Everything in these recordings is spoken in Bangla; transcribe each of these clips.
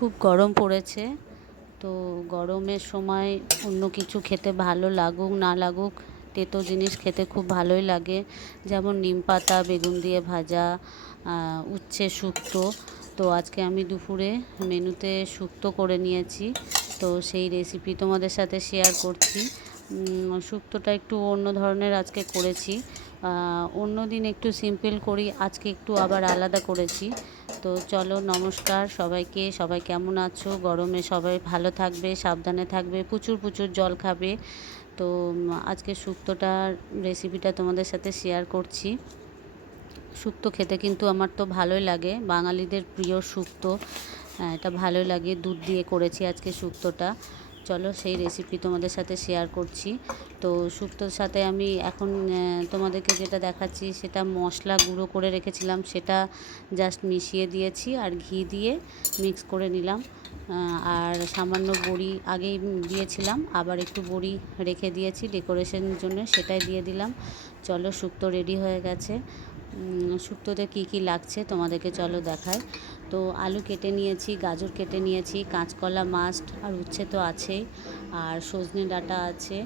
খুব গরম পড়েছে, তো গরমের সময় অন্য কিছু খেতে ভালো লাগুক না লাগুক, তেতো জিনিস খেতে খুব ভালোই লাগে। যেমন নিমপাতা বেগুন দিয়ে ভাজা, উচ্ছে শুক্তো। তো আজকে আমি দুপুরে মেনুতে শুক্তো করে নিয়েছি, তো সেই রেসিপি তোমাদের সাথে শেয়ার করছি। শুক্তোটা একটু অন্য ধরনের আজকে করেছি। অন্য দিন একটু সিম্পল করি, আজকে একটু আবার আলাদা করেছি। তো চলো, নমস্কার সবাইকে। সবাই কেমন আছো? গরমে সবাই ভালো থাকবে, সাবধানে থাকবে, প্রচুর প্রচুর জল খাবে। তো আজকে শুক্তোটার রেসিপিটা তোমাদের সাথে শেয়ার করছি। শুক্তো খেতে কিন্তু আমার তো ভালোই লাগে, বাঙালিদের প্রিয় শুক্তো। এটা ভালোই লাগে, দুধ দিয়ে করেছি আজকে শুক্তোটা। চলো সেই রেসিপি তোমাদের সাথে শেয়ার করছি। তো শুক্তোর সাথে আমি এখন তোমাদেরকে যেটা দেখাচ্ছি সেটা মশলা গুঁড়ো করে রেখেছিলাম, সেটা জাস্ট মিশিয়ে দিয়েছি আর ঘি দিয়ে মিক্স করে নিলাম। আর সামান্য বড়ি আগেই দিয়েছিলাম, আবার একটু বড়ি রেখে দিয়েছি ডেকোরেশনের জন্য, সেটাই দিয়ে দিলাম। চলো, শুক্তো রেডি হয়ে গেছে। শুক্তোতে কী কী লাগছে তোমাদেরকে চলো দেখায়। তো আলু কেটে নিয়েছি, গাজর কেটে নিয়েছি, কাঁচকলা মাস্ট, আর উচ্ছে তো আছেই, আর সজনে ডাঁটা আছে,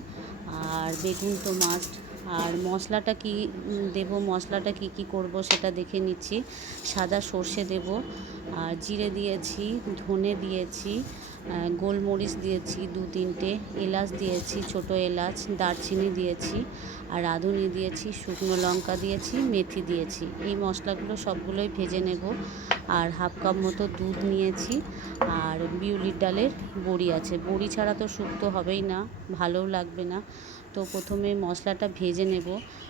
আর বেগুন তো মাস্ট। আর মশলাটা কি দেব, মশলাটা কি কি করব সেটা দেখে নিচ্ছি। সাদা সর্ষে দেব, আর জিরে দিয়েছি, ধনে দিয়েছি, গোলমরিচ দিয়েছি 2-3টে, এলাচ দিয়েছি, ছোট এলাচ, দারচিনি দিয়েছি, আর রাঁধুনি দিয়েছি, শুকনো লঙ্কা দিয়েছি, মেথি দিয়েছি। এই মশলাগুলো সবগুলোই ভেজে নেব। আর হাফ কাপ মতো দুধ নিয়েছি, আর বিউলির ডালের বড়ি আছে। বড়ি ছাড়া তো শুক্তো হবেই না, ভালোও লাগবে না। তো প্রথমে মশলাটা ভেজে নেব।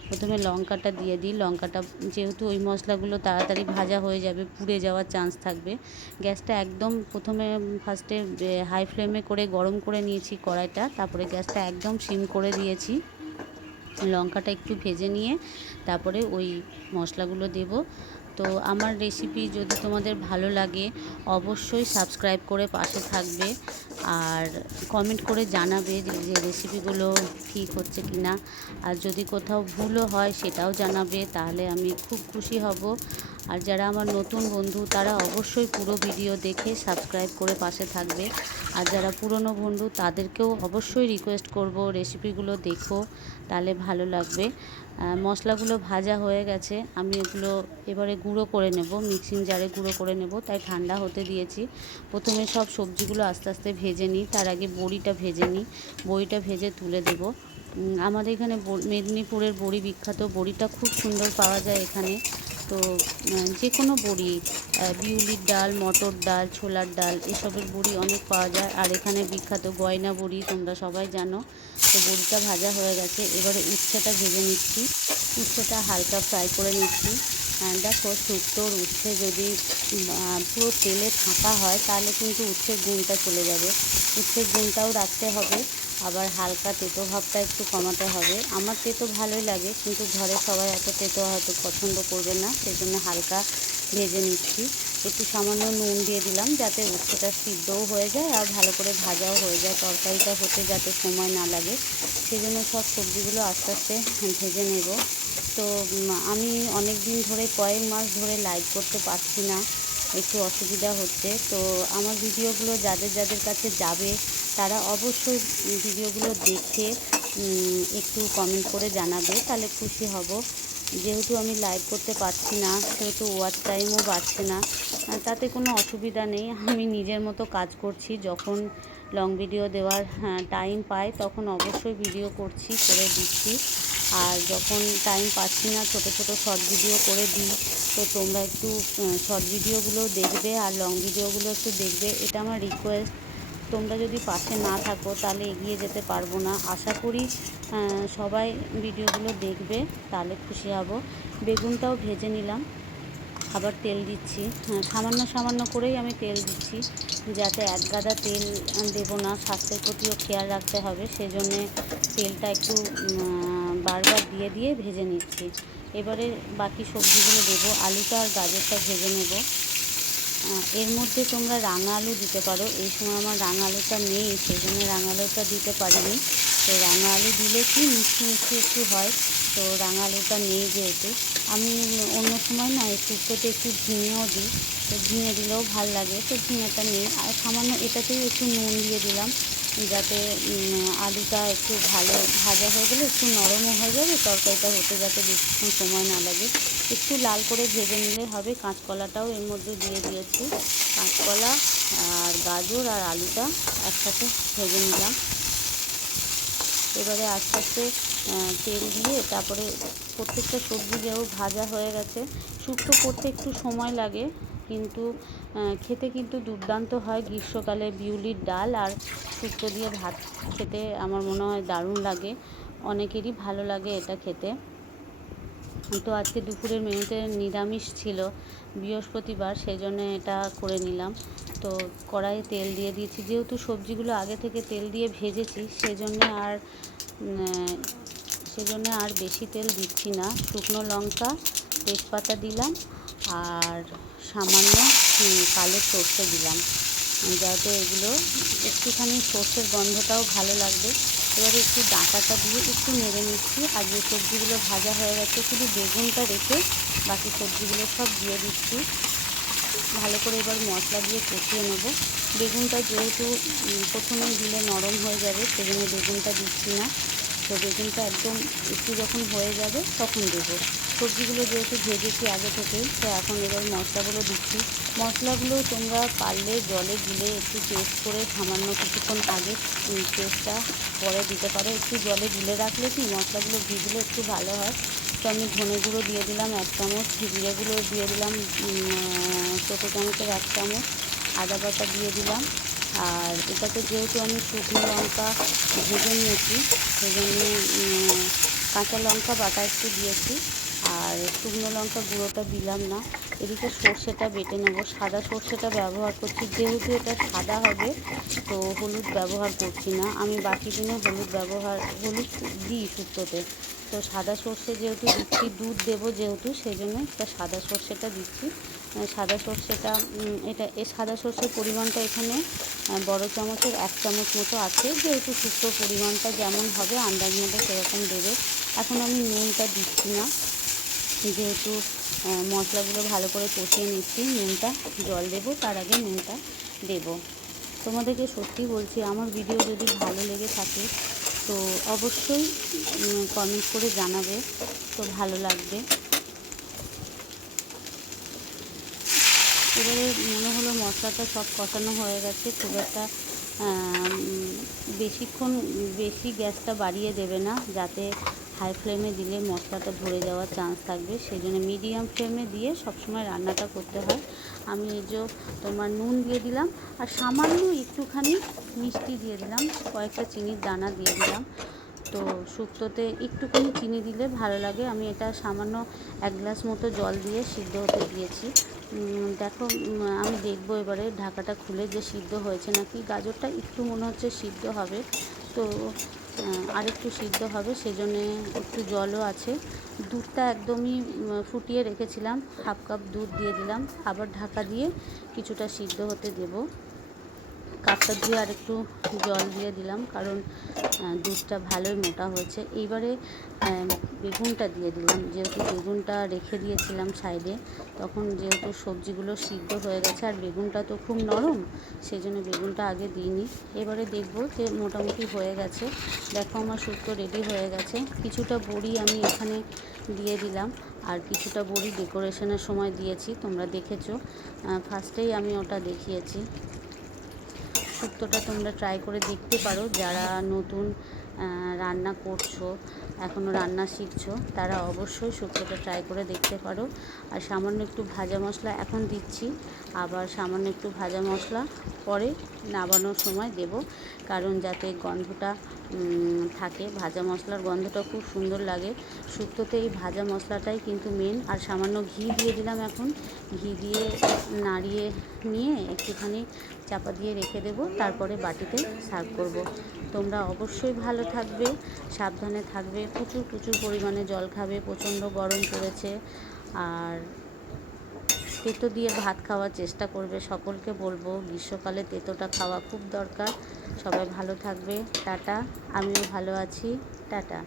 প্রথমে লঙ্কাটা দিয়ে দিই। লঙ্কাটা যেহেতু ওই মশলাগুলো তাড়াতাড়ি ভাজা হয়ে যাবে, পুড়ে যাওয়ার চান্স থাকবে। গ্যাসটা একদম প্রথমে ফার্স্টে হাই ফ্লেমে করে গরম করে নিয়েছি কড়াইটা, তারপরে গ্যাসটা একদম সিম করে দিয়েছি। লঙ্কাটা একটু ভেজে নিয়ে তারপরে ওই মশলাগুলো দেব। তো আমার রেসিপি যদি তোমাদের ভালো লাগে অবশ্যই সাবস্ক্রাইব করে পাশে থাকবে, আর কমেন্ট করে জানাবে যে রেসিপিগুলো ঠিক হচ্ছে কি না। আর যদি কোথাও ভুলও হয় সেটাও জানাবে, তাহলে আমি খুব খুশি হব। আর যারা আমার নতুন বন্ধু তারা অবশ্যই পুরো ভিডিও দেখে সাবস্ক্রাইব করে পাশে থাকবে। আর যারা পুরনো বন্ধু তাদেরকেও অবশ্যই রিকোয়েস্ট করব রেসিপিগুলো দেখো, তাহলে ভালো লাগবে। মশলাগুলো ভাজা হয়ে গেছে, আমি এগুলো এবারে গুঁড়ো করে নেব, মিক্সিং জারে গুঁড়ো করে নেব, তাই ঠান্ডা হতে দিয়েছি। প্রথমে সব সবজিগুলো আস্তে আস্তে ভেজে নিই, তার আগে বড়িটা ভেজে নিই। বড়িটা ভেজে তুলে দেব। আমাদের এখানে মেদিনীপুরের বড়ি বিখ্যাত, বড়িটা খুব সুন্দর পাওয়া যায় এখানে। তো যে কোনো বড়ি, বিউলির ডাল, মটর ডাল, ছোলার ডাল, এসবের বড়ি অনেক পাওয়া যায়। আর এখানে বিখ্যাত গয়না বড়ি, তোমরা সবাই জানো। তো বড়িটা ভাজা হয়ে গেছে, এবারে উচ্ছেটা ভেজে নিচ্ছি। উচ্ছেটা হালকা ফ্রাই করে নিচ্ছি। দেখো, শুক্তোর উচ্ছে যদি পুরো তেলে ছাঁকা হয় তাহলে কিন্তু উচ্ছের গুণটা চলে যাবে। উচ্ছের গুণটাও রাখতে হবে, আবার হালকা তেতো ভাবটা একটু কমাতে হবে। আমার তেতো ভালোই লাগে, কিন্তু ঘরে সবাই অত তেতো হয়তো পছন্দ করবে না, সেই জন্য হালকা ভেজে নিচ্ছি। একটু সামান্য নুন দিয়ে দিলাম যাতে উচ্ছেটা সিদ্ধও হয়ে যায় আর ভালো করে ভাজাও হয়ে যায়, তরকারিটা হতে যাতে সময় না লাগে। সেই জন্য সব সবজিগুলো আস্তে আস্তে ভেজে নেব। তো আমি অনেক দিন ধরে, কয়েক মাস ধরে লাইভ করতে পারছি না, একটু অসুবিধা হচ্ছে। তো আমার ভিডিওগুলো যাদের যাদের কাছে যাবে তারা অবশ্যই ভিডিওগুলো দেখে একটু কমেন্ট করে জানাবে, তাহলে খুশি হব। যেহেতু আমি লাইভ করতে পারছি না সেহেতু ওয়াচ টাইমও বাড়ছে না, তাতে কোনো অসুবিধা নেই। আমি নিজের মতো কাজ করছি, যখন লং ভিডিও দেওয়ার টাইম পাই তখন অবশ্যই ভিডিও করছি, করে দিচ্ছি। আর যখন টাইম পাচ্ছি না ছোটো ছোটো শর্ট ভিডিও করে দিই। তো তোমরা একটু শর্ট ভিডিওগুলো দেখবে আর লং ভিডিওগুলো একটু দেখবে, এটা আমার রিকোয়েস্ট। তোমরা যদি পাশে না থাকো তাহলে এগিয়ে যেতে পারবো না। আশা করি সবাই ভিডিওগুলো দেখবে, তাহলে খুশি হব। বেগুনটাও ভেজে নিলাম, আবার তেল দিচ্ছি। সামান্য সামান্য করেই আমি তেল দিচ্ছি, যাতে এক গাদা তেল দেবো না, স্বাস্থ্যের প্রতিও খেয়াল রাখতে হবে, সেজন্যে তেলটা একটু বারবার দিয়ে দিয়ে ভেজে নিচ্ছি। এবারে বাকি সবজিগুলো দেবো, আলুটা আর গাজরটা ভেজে নেব। এর মধ্যে তোমরা রাঙা আলু দিতে পারো, এই সময় আমার রাঙা আলুটা নেই, সেই জন্য রাঙা আলুটা দিতে পারিনি। তো রাঙা আলু দিলে কি মিষ্টি মিষ্টি একটু হয়, তো রাঙা আলুটা নেই যেহেতু। আমি অন্য সময় না এই শুক্তোতে একটু ঝিঙেও দিই, তো তো ঝিঙে দিলেও ভাল লাগে, তো ঝিঙেটা নেই। আর সামান্য এটাতেই একটু নুন দিয়ে দিলাম, যাতে আলুটা একটু ভালো ভাজা হয়ে গেলে একটু নরমও হয়ে যাবে, তরকারিটা হতে যাতে বেশিক্ষণ সময় না লাগে। একটু লাল করে ভেজে নিলে হবে। কাঁচকলাটাও এর মধ্যে দিয়ে দিয়েছি, কাঁচকলা আর গাজর আর আলুটা একসাথে ভেজে নিলাম। এবারে আস্তে আস্তে তেল দিয়ে তারপরে প্রত্যেকটা সবজি যেও ভাজা হয়ে গেছে। শুক্তো করতে একটু সময় লাগে, কিন্তু খেতে কিন্তু দুর্দান্ত হয়। গ্রীষ্মকালে বিউলির ডাল আর শুক্তো দিয়ে ভাত খেতে আমার মনে হয় দারুণ লাগে, অনেকেরই ভালো লাগে এটা খেতে। তো আজকে দুপুরের মেনুতে নিরামিষ ছিল, বৃহস্পতিবার, সেই জন্য এটা করে নিলাম। তো কড়াইয়ে তেল দিয়ে দিয়েছি, যেহেতু সবজিগুলো আগে থেকে তেল দিয়ে ভেজেছি সেজন্য আর বেশি তেল দিচ্ছি না। শুকনো লঙ্কা, তেজপাতা দিলাম আর সামান্য কালো সর্ষে দিলাম, যাতে এগুলো একটুখানি সর্ষের গন্ধটাও ভালো লাগবে। এবারে একটু ডাঁটাটা দিয়ে একটু নেড়ে নিচ্ছি। আর যে সবজিগুলো ভাজা হয়ে গেছে শুধু বেগুনটা রেখে বাকি সবজিগুলো সব দিয়ে দিচ্ছি। ভালো করে এবার মশলা দিয়ে কষিয়ে নেব। বেগুনটা যেহেতু প্রথমেই দিলে নরম হয়ে যাবে, সেজন্য বেগুনটা দিচ্ছি না। তো বেগুনটা একদম একটু যখন হয়ে যাবে তখন দেবো। সবজিগুলো যেহেতু ভেজেছি আগে থেকেই, তো এখন এবার মশলাগুলো দিচ্ছি। মশলাগুলো তোমরা পারলে জলে গুলে একটু পেস্ট করে সামান্য কিছুক্ষণ আগে পেস্টটা পরে দিতে পারো। একটু জলে গুলে রাখলে কি মশলাগুলো ভিজলে একটু ভালো হয়। তো আমি ধনে গুঁড়ো দিয়ে দিলাম 1 চামচ, জিরে গুঁড়ো দিয়ে দিলাম ছোটো চামচের 1 চামচ, আদা বাটা দিয়ে দিলাম। আর এটাতে যেহেতু আমি শুকনো লঙ্কা ভেজে নিয়েছি, সেই জন্যে কাঁচা লঙ্কা বাটা একটু দিয়েছি, আর শুকনো লঙ্কা গুঁড়োটা দিলাম না। এদিকে সর্ষেটা বেটে নেব, সাদা সর্ষেটা ব্যবহার করছি, যেহেতু এটা সাদা হবে তো হলুদ ব্যবহার করছি না। আমি বাকি দিনে হলুদ দিই শুক্তোতে, তো সাদা সর্ষে যেহেতু দিচ্ছি, দুধ দেবো যেহেতু, সেই জন্য এটা সাদা সর্ষেটা দিচ্ছি। সাদা সর্ষেটা সাদা সর্ষের পরিমাণটা এখানে বড় চামচের 1 চামচ মতো আছে। যেহেতু শুক্তোর পরিমাণটা যেমন হবে আন্দাজ মতো সেরকম দেবে। এখন আমি নুনটা দিচ্ছি না, যেহেতু মশলাগুলো ভালো করে কষিয়ে নিচ্ছি। নুনটা জল দেবো, তার আগে নুনটা দেবো। তোমাদেরকে সত্যি বলছি, আমার ভিডিও যদি ভালো লেগে থাকে তো অবশ্যই কমেন্ট করে জানাবে, তো ভালো লাগবে। এবারে মনে হলো মশলাটা সব কষানো হয়ে গেছে, খুব একটা বেশি গ্যাসটা বাড়িয়ে দেবে না, যাতে হাই ফ্লেমে দিলে মশলাটা ধরে যাওয়ার চান্স থাকবে। সেই জন্য মিডিয়াম ফ্লেমে দিয়ে সবসময় রান্নাটা করতে হয়। আমি তোমার নুন দিয়ে দিলাম আর সামান্য একটুখানি মিষ্টি দিয়ে দিলাম, কয়েকটা চিনির দানা দিয়ে দিলাম। তো শুক্তোতে একটুখানি চিনি দিলে ভালো লাগে। আমি এটা সামান্য 1 গ্লাস মতো জল দিয়ে সিদ্ধ হতে দিয়েছি। দেখো, আমি দেখবো এবারে ঢাকাটা খুলে যে সিদ্ধ হয়েছে নাকি। গাজরটা একটু মনে হচ্ছে সিদ্ধ হবে, তো আরেকটু সিদ্ধ হবে, সেজন্যে একটু জলও আছে। দুধটা একদমই ফুটিয়ে রেখেছিলাম, 1/2 কাপ দুধ দিয়ে দিলাম, আবার ঢাকা দিয়ে কিছুটা সিদ্ধ হতে দেবো। কাপটা ধুয়ে আর একটু জল দিয়ে দিলাম, কারণ দুধটা ভালোই মোটা হয়েছে। এইবারে বেগুনটা দিয়ে দিলাম, যেহেতু বেগুনটা রেখে দিয়েছিলাম সাইডে, তখন যেহেতু সবজিগুলো সিদ্ধ হয়ে গেছে আর বেগুনটা তো খুব নরম, সেই জন্য বেগুনটা আগে দিইনি। এবারে দেখবো যে মোটামুটি হয়ে গেছে। দেখো আমার শুক্তো রেডি হয়ে গেছে। কিছুটা বড়ি আমি এখানে দিয়ে দিলাম, আর কিছুটা বড়ি ডেকোরেশনের সময় দিয়েছি, তোমরা দেখেছো। ফার্স্টেই আমি ওটা দেখিয়েছি। শুক্তোটা তোমরা ট্রাই করে দেখতে পারো, যারা নতুন রান্না করছো, এখনও রান্না শিখছো, তারা অবশ্যই শুক্তোটা ট্রাই করে দেখতে পারো। আর সামান্য একটু ভাজা মশলা এখন দিচ্ছি, আবার সামান্য একটু ভাজা মশলা পরে নামানোর সময় দেব, কারণ যাতে গন্ধটা থাকে। ভাজা মশলার গন্ধটা খুব সুন্দর লাগে শুক্তোতে, এই ভাজা মশলাটাই কিন্তু মেন। আর সামান্য ঘি দিয়ে দিলাম, এখন ঘি দিয়ে নাড়িয়ে নিয়ে একটুখানি চাপা দিয়ে রেখে দেবো, তারপরে বাটিতে সার্ভ করব। তোমরা অবশ্যই ভালো থাকবে, সাবধানে থাকবে, প্রচুর পরিমাণে জল খাবে, প্রচণ্ড গরম পড়েছে। আর তেতো দিয়ে ভাত খাওয়ার চেষ্টা করবে, সকলকে বলবো গ্রীষ্মকালে তেতোটা খাওয়া খুব দরকার। সবাই ভালো থাকবে, টাটা। আমিও ভালো আছি, টাটা।